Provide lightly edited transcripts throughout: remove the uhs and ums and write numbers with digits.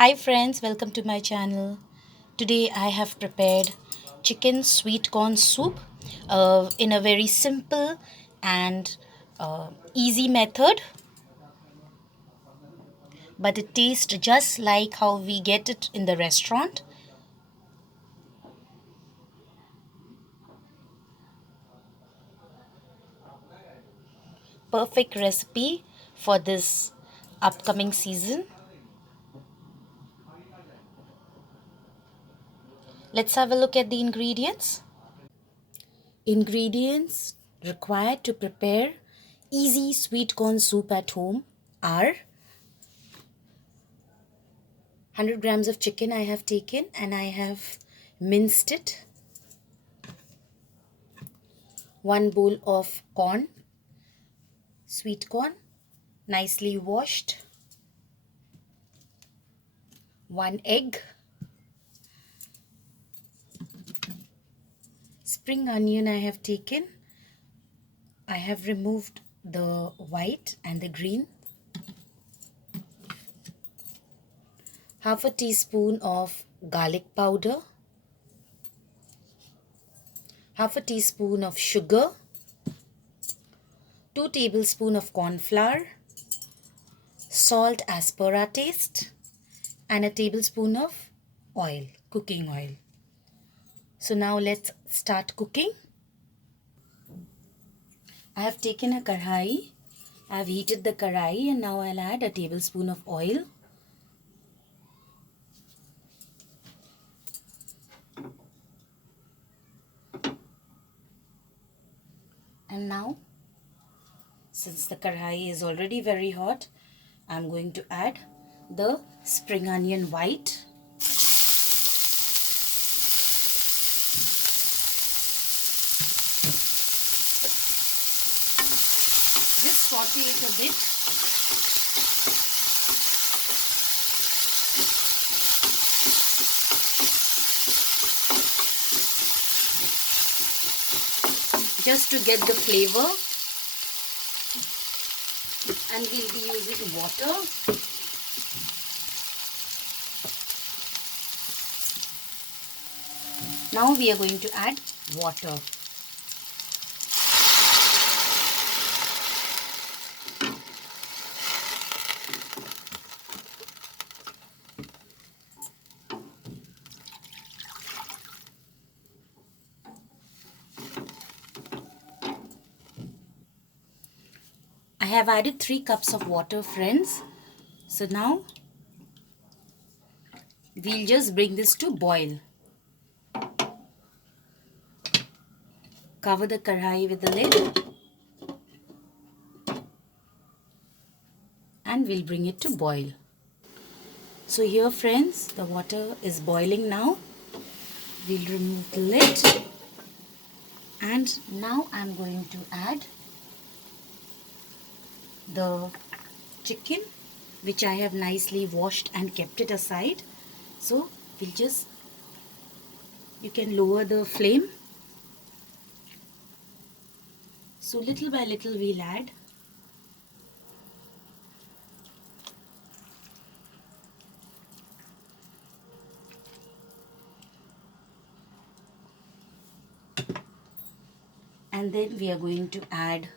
Hi friends, welcome to my channel. Today I have prepared chicken sweet corn soup in a very simple and easy method, but it tastes just like how we get it in the restaurant. Perfect recipe for this upcoming season. Let's have a look at the ingredients. Ingredients required to prepare easy sweet corn soup at home are 100 grams of chicken I have taken and I have minced it. 1 bowl of corn, sweet corn, nicely washed. 1 egg. Spring onion I have taken. I have removed the white and the green. Half a teaspoon of garlic powder. Half a teaspoon of sugar. 2 tablespoons of corn flour. Salt as per our taste. And a tablespoon of oil, cooking oil. So now let's start cooking. I have taken a kadhai. I have heated the kadhai and now I'll add a tablespoon of oil. And now, since the kadhai is already very hot, I'm going to add the spring onion white. Just saute it a bit. Just to get the flavor, and we'll be using water. Now we are going to add water. I have added 3 cups of water, friends. So now we'll just bring this to boil. Cover the kadhai with the lid and we'll bring it to boil. So here friends, the water is boiling now. We'll remove the lid and now I'm going to add the chicken which I have nicely washed and kept it aside. So we'll just, you can lower the flame. So little by little we'll add. And then we are going to add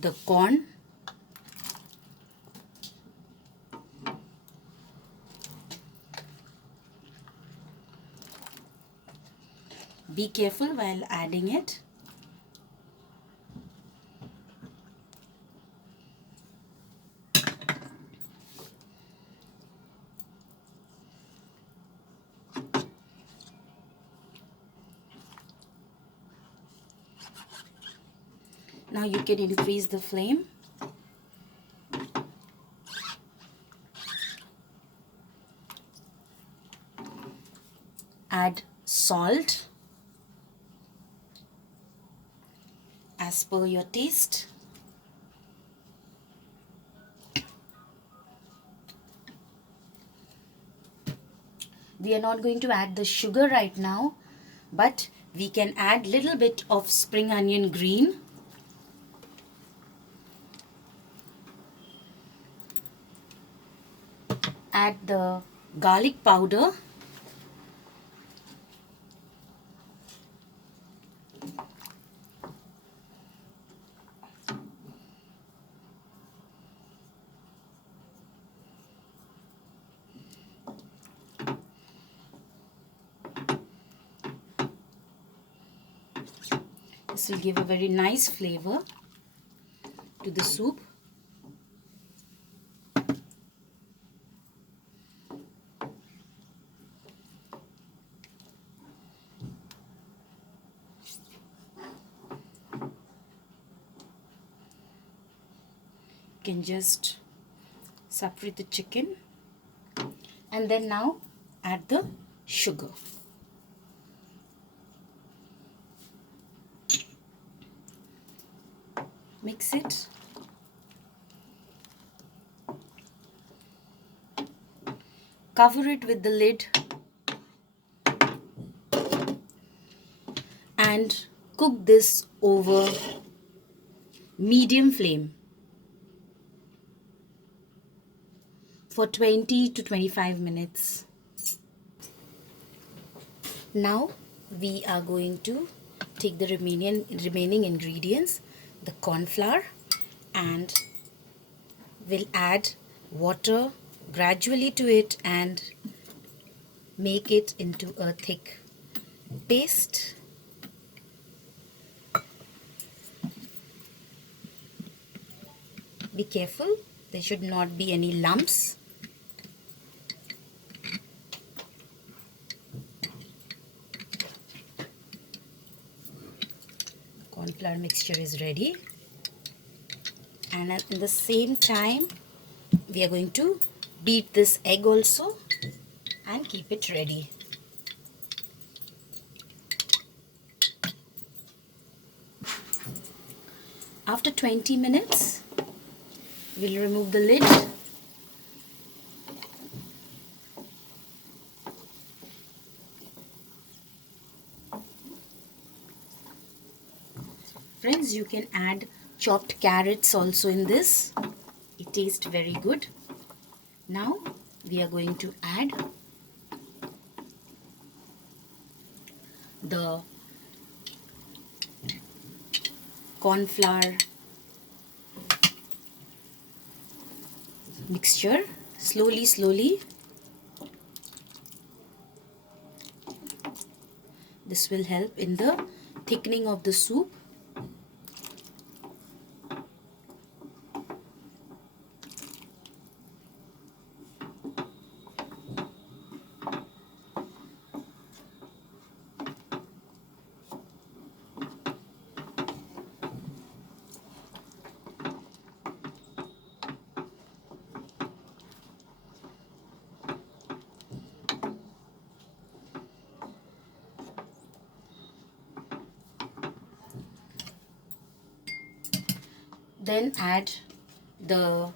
the corn. Be careful while adding it. Now you can increase the flame. Add salt as per your taste. We are not going to add the sugar right now, but we can add little bit of spring onion green. Add the garlic powder, this will give a very nice flavor to the soup. You can just separate the chicken and then now add the sugar. Mix it. Cover it with the lid and cook this over medium flame for 20 to 25 minutes. Now we are going to take the remaining ingredients, the corn flour, and we'll add water gradually to it and make it into a thick paste. Be careful, there should not be any lumps. Corn flour mixture is ready, and at the same time we are going to beat this egg also and keep it ready. After 20 minutes we'll remove the lid Friends, you can add chopped carrots also in this. It tastes very good. Now we are going to add the corn flour mixture slowly. This will help in the thickening of the soup. Then add the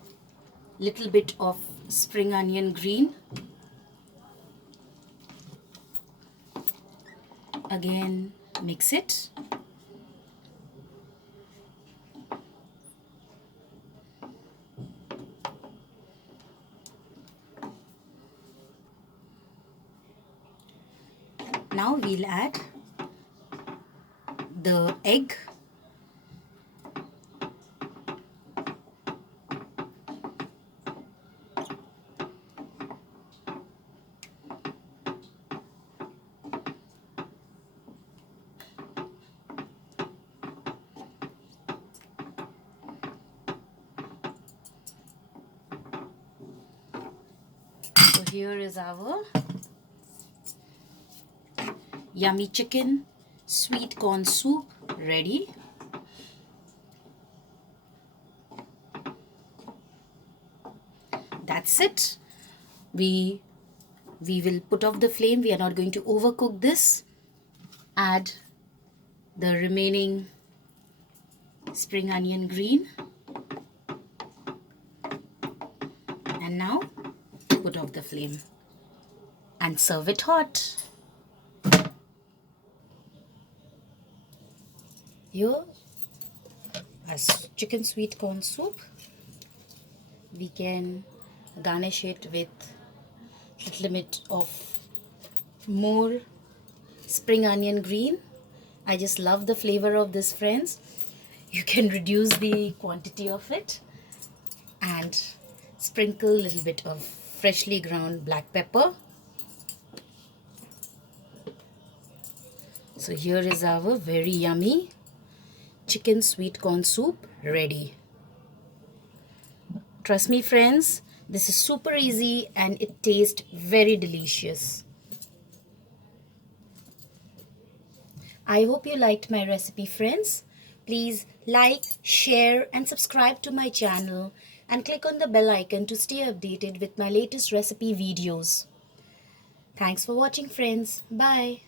little bit of spring onion green. Again, mix it. Now we'll add the egg. So here is our yummy chicken sweet corn soup ready. That's it. We will put off the flame. We are not going to overcook this. Add the remaining spring onion green. And now put off the flame and serve it hot. Here as chicken sweet corn soup. We can garnish it with little bit of more spring onion green. I just love the flavor of this, friends. You can reduce the quantity of it and sprinkle a little bit of freshly ground black pepper. So here is our very yummy chicken sweet corn soup ready. Trust me, friends, this is super easy and it tastes very delicious. I hope you liked my recipe, friends. Please like, share and subscribe to my channel and click on the bell icon to stay updated with my latest recipe videos. Thanks for watching, friends. Bye.